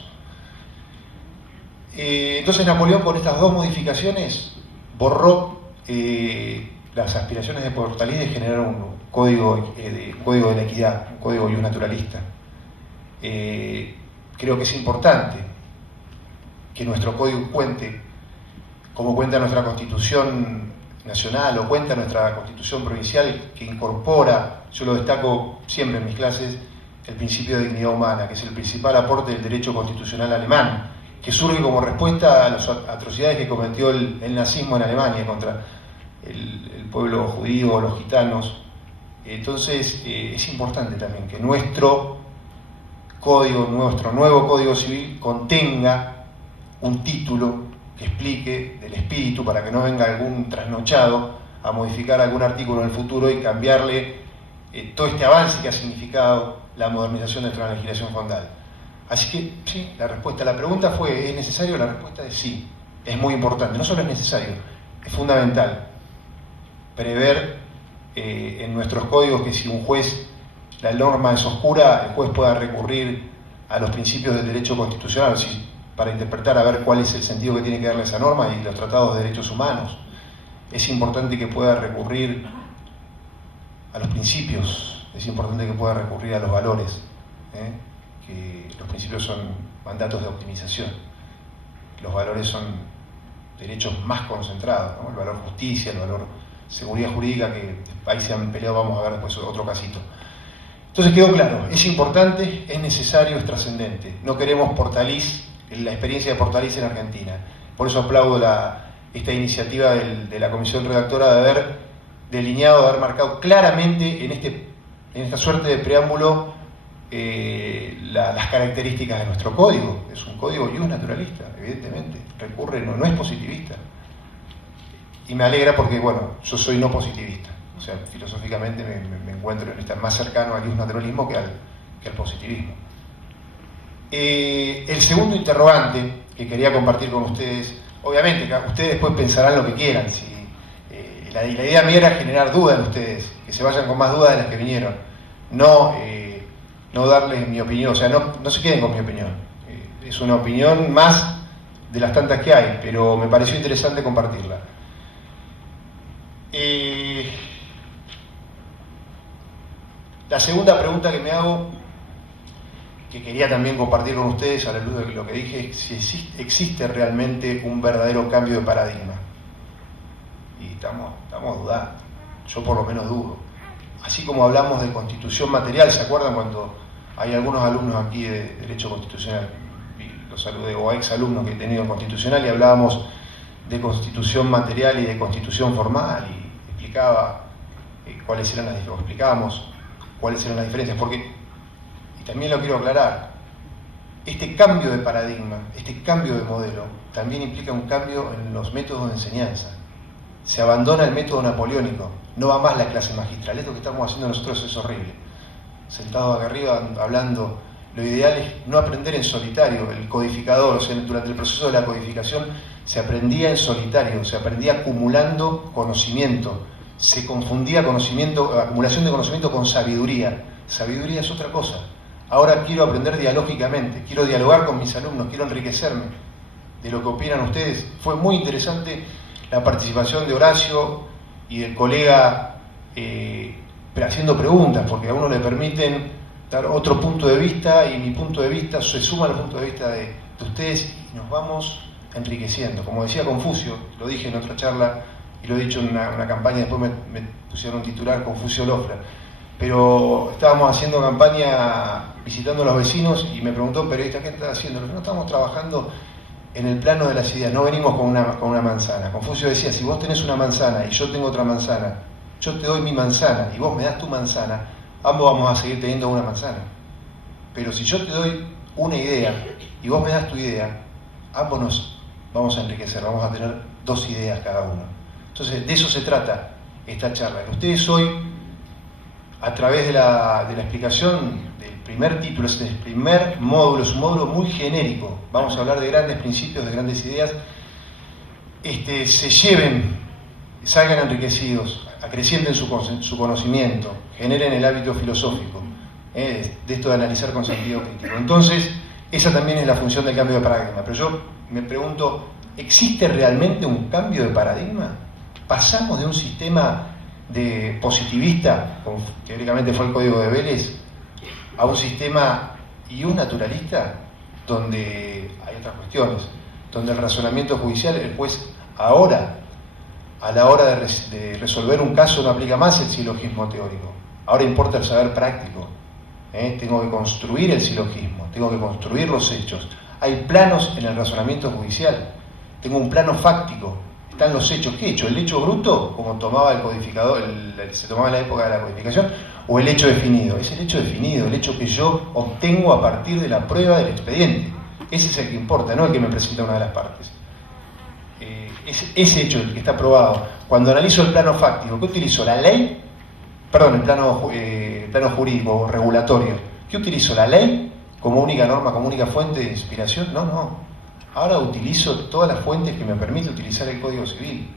Entonces Napoleón, con estas dos modificaciones, borró las aspiraciones de Portalice de generar un código de la equidad, un código ius naturalista. Creo que es importante que nuestro código cuente como cuenta nuestra Constitución Nacional o cuenta nuestra Constitución Provincial, que incorpora, yo lo destaco siempre en mis clases, el principio de dignidad humana, que es el principal aporte del derecho constitucional alemán, que surge como respuesta a las atrocidades que cometió el nazismo en Alemania contra el pueblo judío, los gitanos. Entonces es importante también que nuestro nuevo Código Civil contenga un título que explique del espíritu, para que no venga algún trasnochado a modificar algún artículo en el futuro y cambiarle todo este avance que ha significado la modernización de nuestra legislación fondal. Así que sí, la respuesta a la pregunta fue: ¿es necesario? La respuesta es sí, es muy importante. No solo es necesario, es fundamental prever en nuestros códigos que si un juez, la norma es oscura, el juez pueda recurrir a los principios del derecho constitucional para interpretar a ver cuál es el sentido que tiene que darle esa norma, y los tratados de derechos humanos. Es importante que pueda recurrir a los principios, es importante que pueda recurrir a los valores, que los principios son mandatos de optimización, los valores son derechos más concentrados, ¿no? El valor justicia, el valor seguridad jurídica, que ahí se han peleado, vamos a ver después otro casito. Entonces quedó claro, es importante, es necesario, es trascendente. No queremos Portaliz, la experiencia de Portaliz en Argentina. Por eso aplaudo esta iniciativa de la comisión redactora de haber delineado, de haber marcado claramente en esta suerte de preámbulo las características de nuestro código. Es un código ius naturalista, evidentemente. Recurre, no es positivista. Y me alegra porque, bueno, yo soy no positivista. O sea, filosóficamente me encuentro en estar más cercano al ius naturalismo que al positivismo. El segundo interrogante que quería compartir con ustedes, obviamente, ustedes después pensarán lo que quieran. La idea mía era generar dudas en ustedes, que se vayan con más dudas de las que vinieron. No darles mi opinión, o sea, no se queden con mi opinión. Es una opinión más de las tantas que hay, pero me pareció interesante compartirla. La segunda pregunta que me hago, que quería también compartir con ustedes a la luz de lo que dije, es si existe realmente un verdadero cambio de paradigma. Y estamos dudando, yo por lo menos dudo. Así como hablamos de constitución material, ¿se acuerdan cuando hay algunos alumnos aquí de Derecho Constitucional? Y los saludé, o exalumnos que he tenido en Constitucional, y hablábamos de constitución material y de constitución formal, y explicábamos cuáles eran las diferencias, porque, y también lo quiero aclarar, este cambio de paradigma, este cambio de modelo, también implica un cambio en los métodos de enseñanza. Se abandona el método napoleónico, no va más la clase magistral. Esto que estamos haciendo nosotros es horrible. Sentados acá arriba hablando, lo ideal es no aprender en solitario. El codificador, o sea, durante el proceso de la codificación se aprendía en solitario, se aprendía acumulando conocimiento, se confundía acumulación de conocimiento con sabiduría. Sabiduría es otra cosa. Ahora quiero aprender dialógicamente, quiero dialogar con mis alumnos, quiero enriquecerme de lo que opinan ustedes. Fue muy interesante la participación de Horacio y del colega haciendo preguntas, porque a uno le permiten dar otro punto de vista, y mi punto de vista se suma al punto de vista de ustedes, y nos vamos enriqueciendo. Como decía Confucio, lo dije en otra charla y lo he dicho en una campaña, después me pusieron titular Confucio Lofler, pero estábamos haciendo campaña visitando a los vecinos y me preguntó un periodista: ¿qué estás haciendo? No, estamos trabajando en el plano de las ideas, no venimos con una manzana. Confucio decía: si vos tenés una manzana y yo tengo otra manzana, yo te doy mi manzana y vos me das tu manzana, ambos vamos a seguir teniendo una manzana. Pero si yo te doy una idea y vos me das tu idea, ambos nos vamos a enriquecer, vamos a tener dos ideas cada uno. Entonces, de eso se trata esta charla. Que ustedes hoy, a través de la explicación del primer título, es el primer módulo, es un módulo muy genérico, vamos a hablar de grandes principios, de grandes ideas, se lleven, salgan enriquecidos, acrecienten su conocimiento, generen el hábito filosófico, de esto de analizar con sentido crítico. Entonces, esa también es la función del cambio de paradigma. Pero yo me pregunto, ¿existe realmente un cambio de paradigma? ¿Pasamos de un sistema de positivista, como teóricamente fue el Código de Vélez, a un sistema ius naturalista, donde hay otras cuestiones, donde el razonamiento judicial, el juez Ahora, a la hora de resolver un caso no aplica más el silogismo teórico. Ahora importa el saber práctico. Tengo que construir el silogismo, tengo que construir los hechos. Hay planos en el razonamiento judicial. Tengo un plano fáctico. Están los hechos. ¿Qué hecho? ¿El hecho bruto, como tomaba el codificador, se tomaba en la época de la codificación? ¿O el hecho definido? Es el hecho definido, el hecho que yo obtengo a partir de la prueba del expediente. Ese es el que importa, no el que me presenta una de las partes. Ese hecho, el que está probado. Cuando analizo el plano fáctico, ¿qué utilizo? ¿La ley? Perdón, el plano jurídico, regulatorio. ¿Qué utilizo? ¿La ley como única norma, como única fuente de inspiración? No. Ahora utilizo todas las fuentes que me permite utilizar el Código Civil.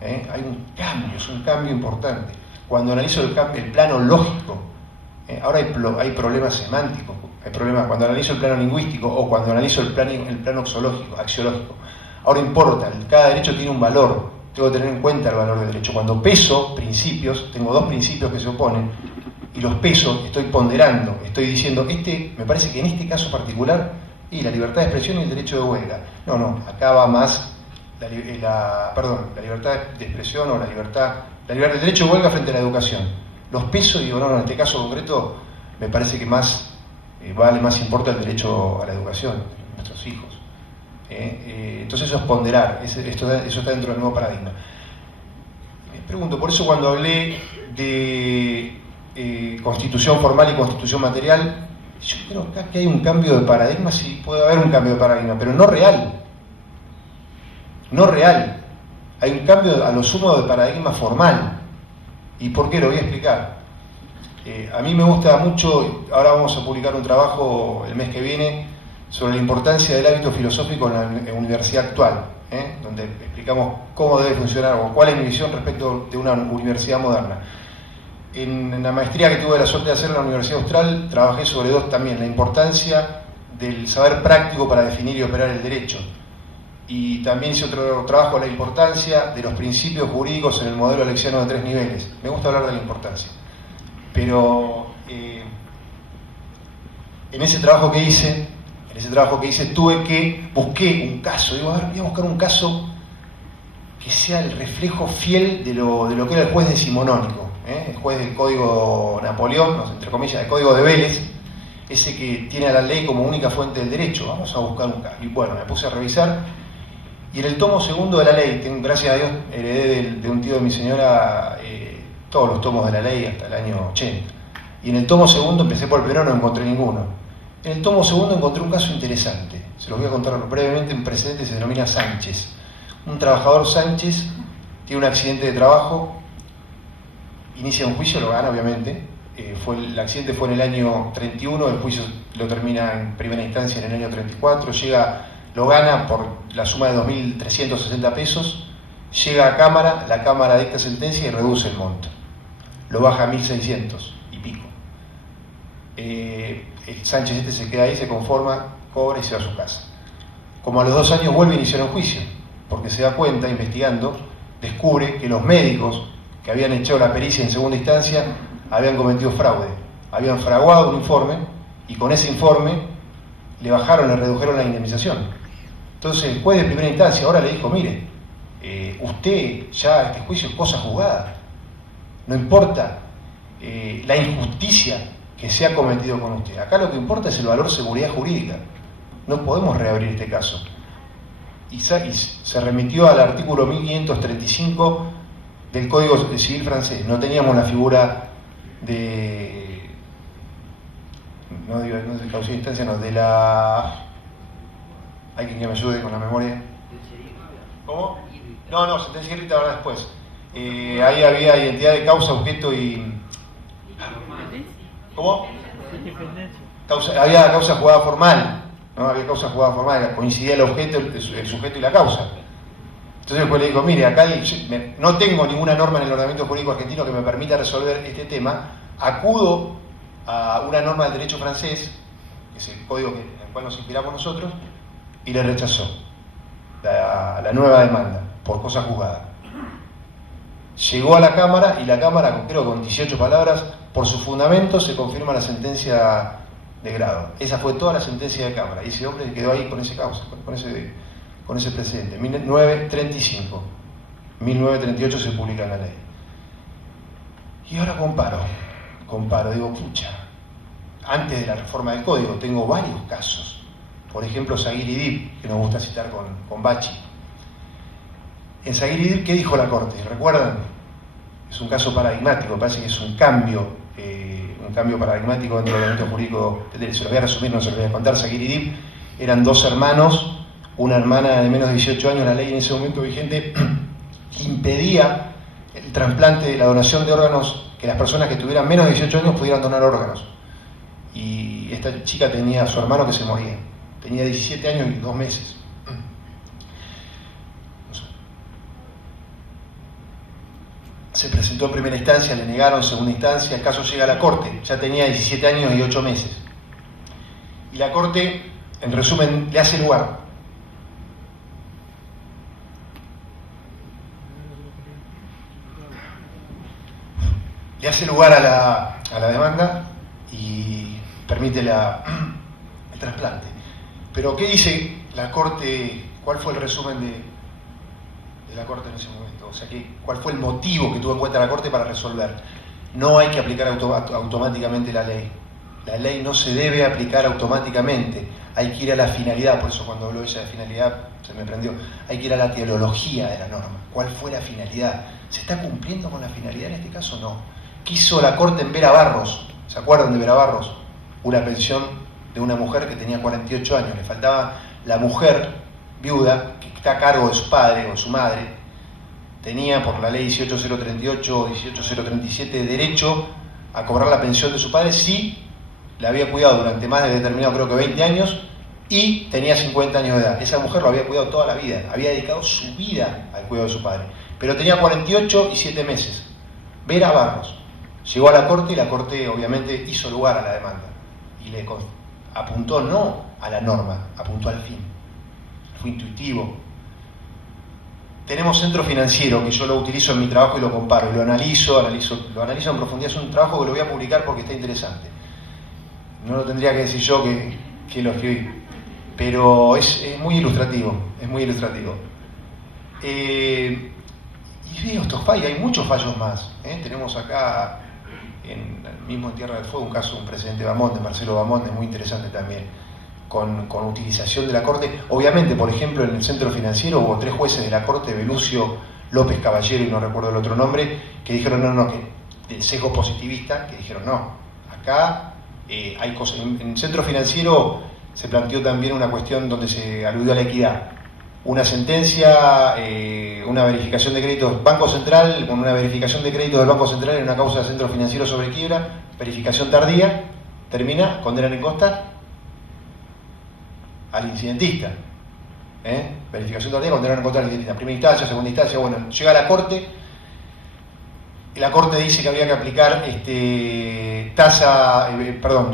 Hay un cambio, es un cambio importante. Cuando analizo el plano lógico, ahora hay problemas semánticos, hay problemas cuando analizo el plano lingüístico o cuando analizo el plano axiológico. Ahora importa, cada derecho tiene un valor, tengo que tener en cuenta el valor del derecho. Cuando peso principios, tengo dos principios que se oponen, y los pesos, estoy ponderando, estoy diciendo, me parece que en este caso particular, y la libertad de expresión y el derecho de huelga. No, acá va más la libertad de expresión o el derecho de huelga frente a la educación. Los pesos, digo, no, en este caso concreto, me parece que más importa el derecho a la educación de nuestros hijos. Entonces eso es ponderar, eso está dentro del nuevo paradigma. Me pregunto, por eso cuando hablé de constitución formal y constitución material, yo creo que acá hay un cambio de paradigma, sí puede haber un cambio de paradigma, pero no real. No real. Hay un cambio a lo sumo de paradigma formal. ¿Y por qué? Lo voy a explicar. A mí me gusta mucho, ahora vamos a publicar un trabajo el mes que viene sobre la importancia del hábito filosófico en la universidad actual, donde explicamos cómo debe funcionar o cuál es mi visión respecto de una universidad moderna. En la maestría que tuve la suerte de hacer en la Universidad Austral, trabajé sobre dos también, la importancia del saber práctico para definir y operar el derecho. Y también hice otro trabajo, la importancia de los principios jurídicos en el modelo alexiano de 3 niveles. Me gusta hablar de la importancia. Pero en ese trabajo que hice busqué un caso. Digo, a ver, voy a buscar un caso que sea el reflejo fiel de lo que era el juez decimonónico. El juez del Código Napoleón, entre comillas, el Código de Vélez, ese que tiene a la ley como única fuente del derecho. Vamos a buscar un caso. Y bueno, me puse a revisar, y en el tomo segundo de la ley, gracias a Dios, heredé de un tío de mi señora todos los tomos de la ley hasta el año 80. Y en el tomo segundo, empecé por el primero, no encontré ninguno. En el tomo segundo encontré un caso interesante. Se los voy a contar brevemente, un precedente, se denomina Sánchez. Un trabajador Sánchez tiene un accidente de trabajo, inicia un juicio, lo gana obviamente, el accidente fue en el año 31, el juicio lo termina en primera instancia en el año 34, lo gana por la suma de 2.360 pesos, llega a Cámara, la Cámara dicta sentencia y reduce el monto, lo baja a 1.600 y pico. El Sánchez se queda ahí, se conforma, cobra y se va a su casa. Como a los 2 años vuelve a iniciar un juicio, porque se da cuenta, investigando, descubre que los médicos que habían echado la pericia en segunda instancia habían cometido fraude, habían fraguado un informe y con ese informe le redujeron la indemnización. Entonces el juez de primera instancia ahora le dijo, mire, usted ya este juicio es cosa juzgada, no importa la injusticia que se ha cometido con usted, acá lo que importa es el valor de seguridad jurídica, no podemos reabrir este caso. Y se remitió al artículo 1535 del Código Civil francés. No teníamos la figura no de causa de instancia, no, de la... Hay quien que me ayude con la memoria. ¿Cómo? No, sentencia irrita ahora después. Ahí había identidad de causa, objeto y... ¿Cómo? Había causa jugada formal, ¿no? Había causa jugada formal, coincidía el objeto, el sujeto y la causa. Entonces el juez le dijo, mire, acá no tengo ninguna norma en el ordenamiento jurídico argentino que me permita resolver este tema, acudo a una norma del derecho francés, que es el código en el cual nos inspiramos nosotros, y le rechazó la nueva demanda por cosa juzgada. Llegó a la Cámara y la Cámara, creo con 18 palabras, por su fundamento se confirma la sentencia de grado. Esa fue toda la sentencia de Cámara y ese hombre quedó ahí con esa causa, con con ese precedente. 1935. 1938 se publica la ley. Y ahora comparo, digo, pucha, antes de la reforma del código tengo varios casos. Por ejemplo, Zaguir y Dib, que nos gusta citar con Bachi. En Zaguir y Dib, ¿qué dijo la Corte? ¿Recuerdan? Es un caso paradigmático, parece que es un cambio paradigmático dentro del ordenamiento jurídico. Se lo voy a resumir, no se lo voy a contar. Zaguir y Dib eran dos hermanos, una hermana de menos de 18 años. La ley en ese momento vigente impedía el trasplante, la donación de órganos, que las personas que tuvieran menos de 18 años pudieran donar órganos. Y esta chica tenía a su hermano que se moría. Tenía 17 años y 2 meses. Se presentó en primera instancia, le negaron segunda instancia, el caso llega a la Corte, ya tenía 17 años y 8 meses. Y la Corte, en resumen, le hace lugar. Le hace lugar a la demanda y permite el trasplante. Pero ¿qué dice la Corte? ¿Cuál fue el resumen de la Corte en ese momento? O sea, ¿cuál fue el motivo que tuvo en cuenta la Corte para resolver? No hay que aplicar automáticamente la ley. La ley no se debe aplicar automáticamente. Hay que ir a la finalidad. Por eso cuando habló ella de finalidad se me prendió. Hay que ir a la teología de la norma. ¿Cuál fue la finalidad? ¿Se está cumpliendo con la finalidad en este caso? No. ¿Qué hizo la Corte en Vera Barros? ¿Se acuerdan de Vera Barros? Una pensión de una mujer que tenía 48 años. Le faltaba la mujer viuda, que está a cargo de su padre o de su madre, tenía por la ley 18038 o 18037 derecho a cobrar la pensión de su padre si la había cuidado durante más de determinado, creo que 20 años, y tenía 50 años de edad. Esa mujer lo había cuidado toda la vida, había dedicado su vida al cuidado de su padre, pero tenía 48 y 7 meses. Vera Barros llegó a la Corte y la Corte obviamente hizo lugar a la demanda y le apuntó no a la norma, apuntó al fin. Fue intuitivo. Tenemos Centro Financiero, que yo lo utilizo en mi trabajo y lo comparo, y lo analizo en profundidad. Es un trabajo que lo voy a publicar porque está interesante. No lo tendría que decir yo que lo escribí, pero es muy ilustrativo, y veo estos fallos, hay muchos fallos más. Tenemos acá, mismo en Tierra del Fuego, un caso, un precedente de Bamonde, Marcelo Bamonde, muy interesante también, con utilización de la Corte. Obviamente, por ejemplo, en el Centro Financiero hubo 3 jueces de la Corte, Belucio, López Caballero y no recuerdo el otro nombre, que dijeron no, que del sesgo positivista, que dijeron no, acá hay cosas. En el Centro Financiero se planteó también una cuestión donde se aludió a la equidad. Una sentencia, una verificación de créditos, Banco Central, con una verificación de créditos del Banco Central en una causa del Centro Financiero sobre quiebra, verificación tardía, termina, condenan en costa al incidentista. Verificación tardía, condenan en contra al incidentista. Primera instancia, segunda instancia, bueno, llega a la Corte, y la Corte dice que había que aplicar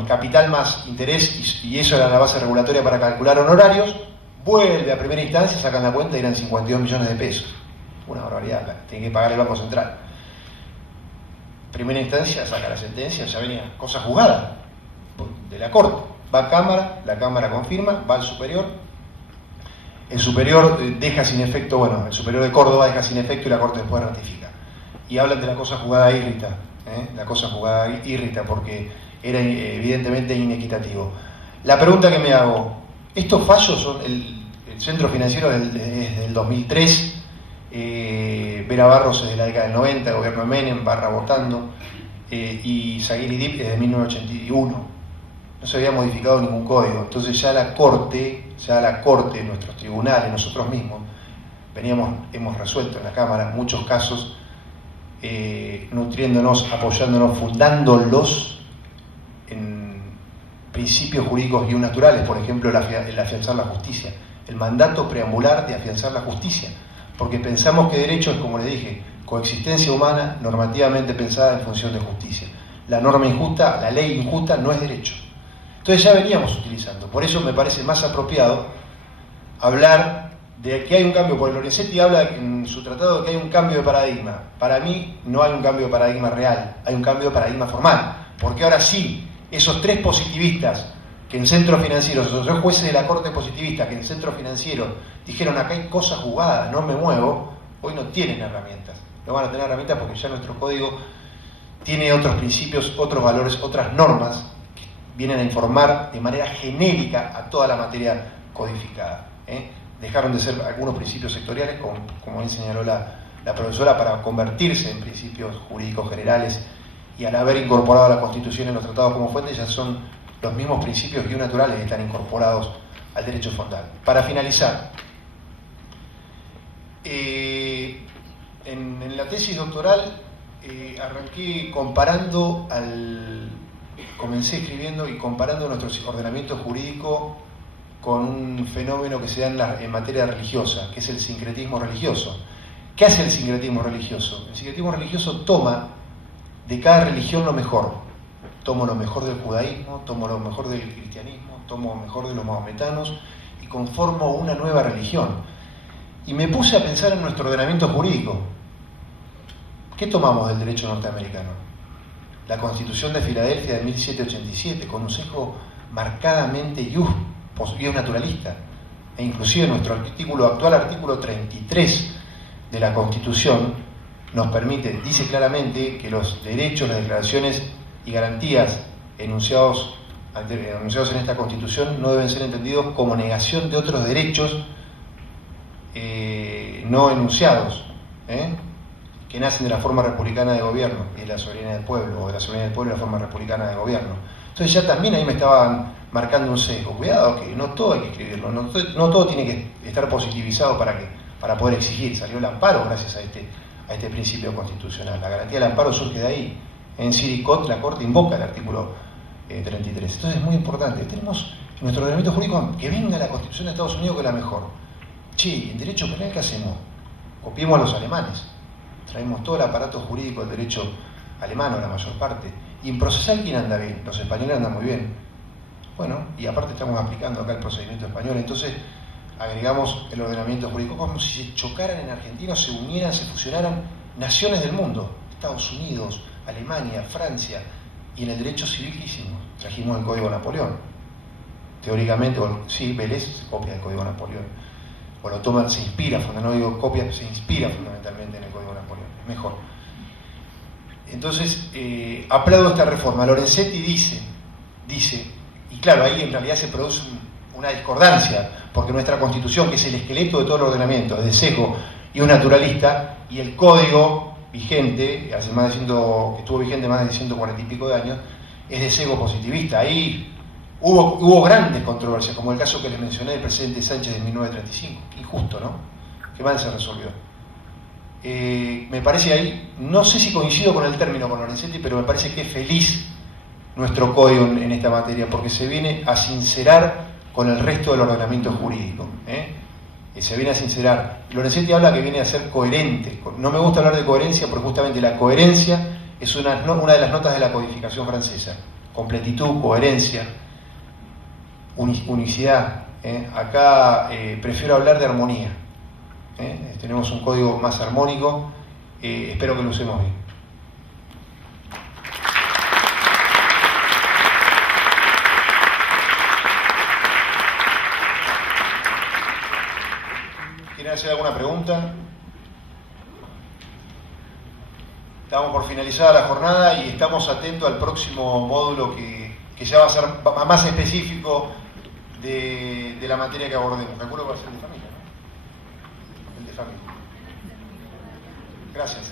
capital más interés, y eso era la base regulatoria para calcular honorarios. Vuelve a primera instancia, sacan la cuenta y eran 52 millones de pesos. Una barbaridad, tiene que pagar el Banco Central. Primera instancia, saca la sentencia, ya venía cosa juzgada de la Corte. Va a Cámara, la Cámara confirma, va al Superior. El Superior deja sin efecto, el Superior de Córdoba deja sin efecto y la Corte después ratifica. Y hablan de la cosa juzgada irrita, la cosa juzgada irrita porque era evidentemente inequitativo. La pregunta que me hago, estos fallos son el Centro Financiero desde el 2003, Vera Barros es de la década del 90, gobierno de Menem, Barra votando, y Zaguir y Dib es de 1981. No se había modificado ningún código. Entonces ya la Corte, nuestros tribunales, nosotros mismos, hemos resuelto en la Cámara muchos casos, nutriéndonos, apoyándonos, fundándolos en principios jurídicos naturales, por ejemplo, el afianzar la justicia, el mandato preambular de afianzar la justicia, porque pensamos que derecho es, como le dije, coexistencia humana normativamente pensada en función de justicia. La norma injusta, la ley injusta no es derecho. Entonces ya veníamos utilizando, por eso me parece más apropiado hablar de que hay un cambio, porque Lorenzetti habla en su tratado de que hay un cambio de paradigma. Para mí no hay un cambio de paradigma real, hay un cambio de paradigma formal, porque ahora sí, esos 3 positivistas que en centros financieros, los jueces de la Corte positivista, que en centros financieros dijeron acá hay cosas jugadas, no me muevo, hoy no tienen herramientas. No van a tener herramientas porque ya nuestro código tiene otros principios, otros valores, otras normas que vienen a informar de manera genérica a toda la materia codificada. Dejaron de ser algunos principios sectoriales, como bien señaló la profesora, para convertirse en principios jurídicos generales, y al haber incorporado a la Constitución en los tratados como fuente ya son los mismos principios bionaturales que están incorporados al derecho fondal. Para finalizar, en la tesis doctoral arranqué comencé escribiendo y comparando nuestro ordenamiento jurídico con un fenómeno que se da en materia religiosa, que es el sincretismo religioso. ¿Qué hace el sincretismo religioso? El sincretismo religioso toma de cada religión lo mejor. Tomo lo mejor del judaísmo, tomo lo mejor del cristianismo, tomo lo mejor de los maometanos y conformo una nueva religión. Y me puse a pensar en nuestro ordenamiento jurídico. ¿Qué tomamos del derecho norteamericano? La Constitución de Filadelfia de 1787, con un sesgo marcadamente naturalista. E inclusive nuestro actual artículo 33 de la Constitución nos permite, dice claramente que los derechos, las declaraciones y garantías enunciados en esta Constitución no deben ser entendidos como negación de otros derechos no enunciados, que nacen de la forma republicana de gobierno y de la soberanía del pueblo, o de la soberanía del pueblo y la forma republicana de gobierno. Entonces ya también ahí me estaban marcando un sesgo. Cuidado, que no todo hay que escribirlo, no todo tiene que estar positivizado para poder exigir. Salió el amparo gracias a este principio constitucional. La garantía del amparo surge de ahí. En Siricot la Corte invoca el artículo 33. Entonces es muy importante. Tenemos en nuestro ordenamiento jurídico que venga la Constitución de Estados Unidos, que es la mejor. Che, en derecho penal, ¿qué hacemos? Copiemos a los alemanes. Traemos todo el aparato jurídico del derecho alemán, o la mayor parte. Y en procesal, ¿quién anda bien? Los españoles andan muy bien. Bueno, y aparte estamos aplicando acá el procedimiento español. Entonces agregamos el ordenamiento jurídico como si se chocaran en Argentina, se unieran, se fusionaran naciones del mundo. Estados Unidos, Alemania, Francia, y en el derecho civil que hicimos, trajimos el Código Napoleón. Teóricamente, sí, Vélez se copia del Código Napoleón, o lo toma, se inspira, no digo copia, se inspira fundamentalmente en el Código Napoleón, es mejor. Entonces, aplaudo esta reforma. Lorenzetti dice, y claro, ahí en realidad se produce una discordancia, porque nuestra Constitución, que es el esqueleto de todo el ordenamiento, es de sesgo y un naturalista, y el Código vigente, que estuvo vigente más de 140 y pico de años, es de sesgo positivista. Ahí hubo grandes controversias, como el caso que les mencioné del presidente Sánchez de 1935, injusto, ¿no? Que mal se resolvió. Me parece ahí, no sé si coincido con el término con Lorenzetti, pero me parece que es feliz nuestro código en esta materia, porque se viene a sincerar con el resto del ordenamiento jurídico. Se viene a sincerar. Lorenzetti habla que viene a ser coherente. No me gusta hablar de coherencia porque justamente la coherencia es una de las notas de la codificación francesa. Completitud, coherencia, unicidad. Acá prefiero hablar de armonía. Tenemos un código más armónico. Espero que lo usemos bien. ¿Quieren hacer alguna pregunta? Estamos por finalizar la jornada y estamos atentos al próximo módulo que ya va a ser más específico de la materia que abordemos. Calculo que va a ser el de familia, ¿no? El de familia. Gracias.